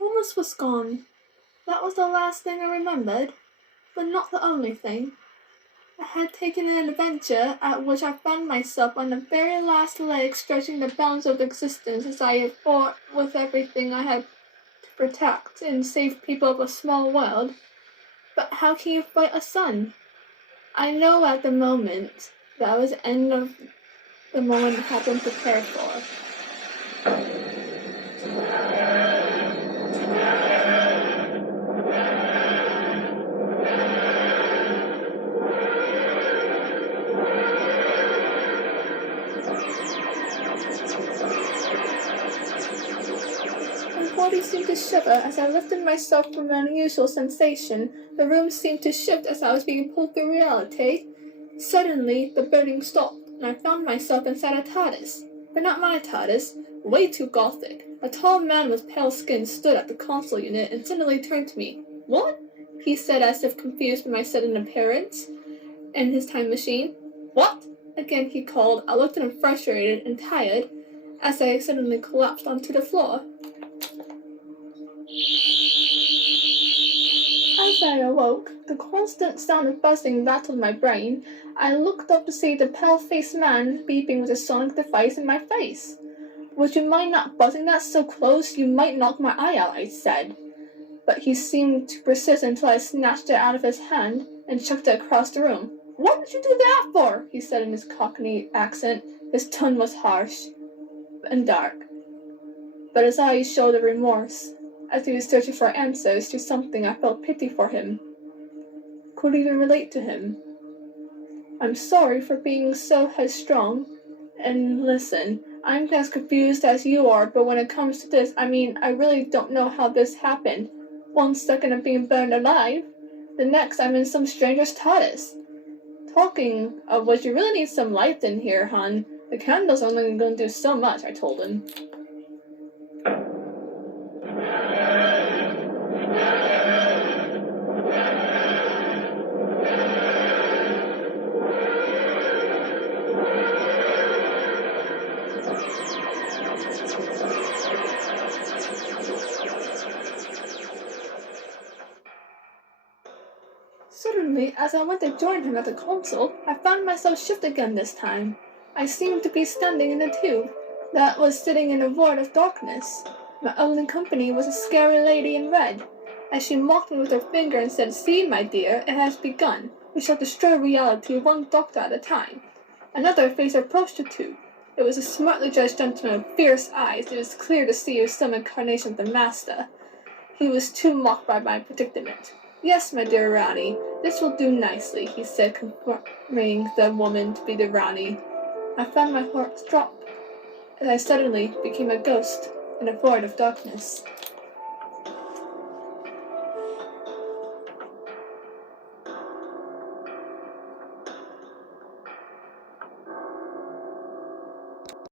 Thomas was gone. That was the last thing I remembered, but not the only thing. I had taken an adventure at which I found myself on the very last leg stretching the bounds of existence as I had fought with everything I had to protect and save people of a small world. But how can you fight a sun? I know at the moment that was the end of the moment I had been prepared for. My body seemed to shiver as I lifted myself from an unusual sensation. The room seemed to shift as I was being pulled through reality. Suddenly, the burning stopped, and I found myself inside a Tardis. But not my Tardis, way too gothic. A tall man with pale skin stood at the console unit and suddenly turned to me. "What?" he said as if confused by my sudden appearance in his time machine. "What?" again he called. I looked at him frustrated and tired as I suddenly collapsed onto the floor. As I awoke, the constant sound of buzzing rattled my brain. I looked up to see the pale-faced man beeping with a sonic device in my face. "Would you mind not buzzing that so close? You might knock my eye out," I said. But he seemed to persist until I snatched it out of his hand and chucked it across the room. "What did you do that for?" he said in his Cockney accent. His tone was harsh and dark, but his eyes showed a remorse, as he was searching for answers to something. I felt pity for him. Could even relate to him. "I'm sorry for being so headstrong. And listen, I'm as confused as you are, but when it comes to this, I really don't know how this happened. 1 second I'm being burned alive, the next I'm in some stranger's Tardis. Talking of which, you really need some light in here, hon. The candles are only going to do so much," I told him. Suddenly, as I went to join him at the console, I found myself shift again this time. I seemed to be standing in a tube that was sitting in a void of darkness. My only company was a scary lady in red. As she mocked me with her finger and said, "See, my dear, it has begun. We shall destroy reality one doctor at a time." Another face approached the tube. It was a smartly dressed gentleman with fierce eyes. It was clear to see he was some incarnation of the Master. He was too mocked by my predicament. "Yes, my dear Rani, this will do nicely," he said, confirming the woman to be the Rani. I found my heart drop as I suddenly became a ghost in a void of darkness.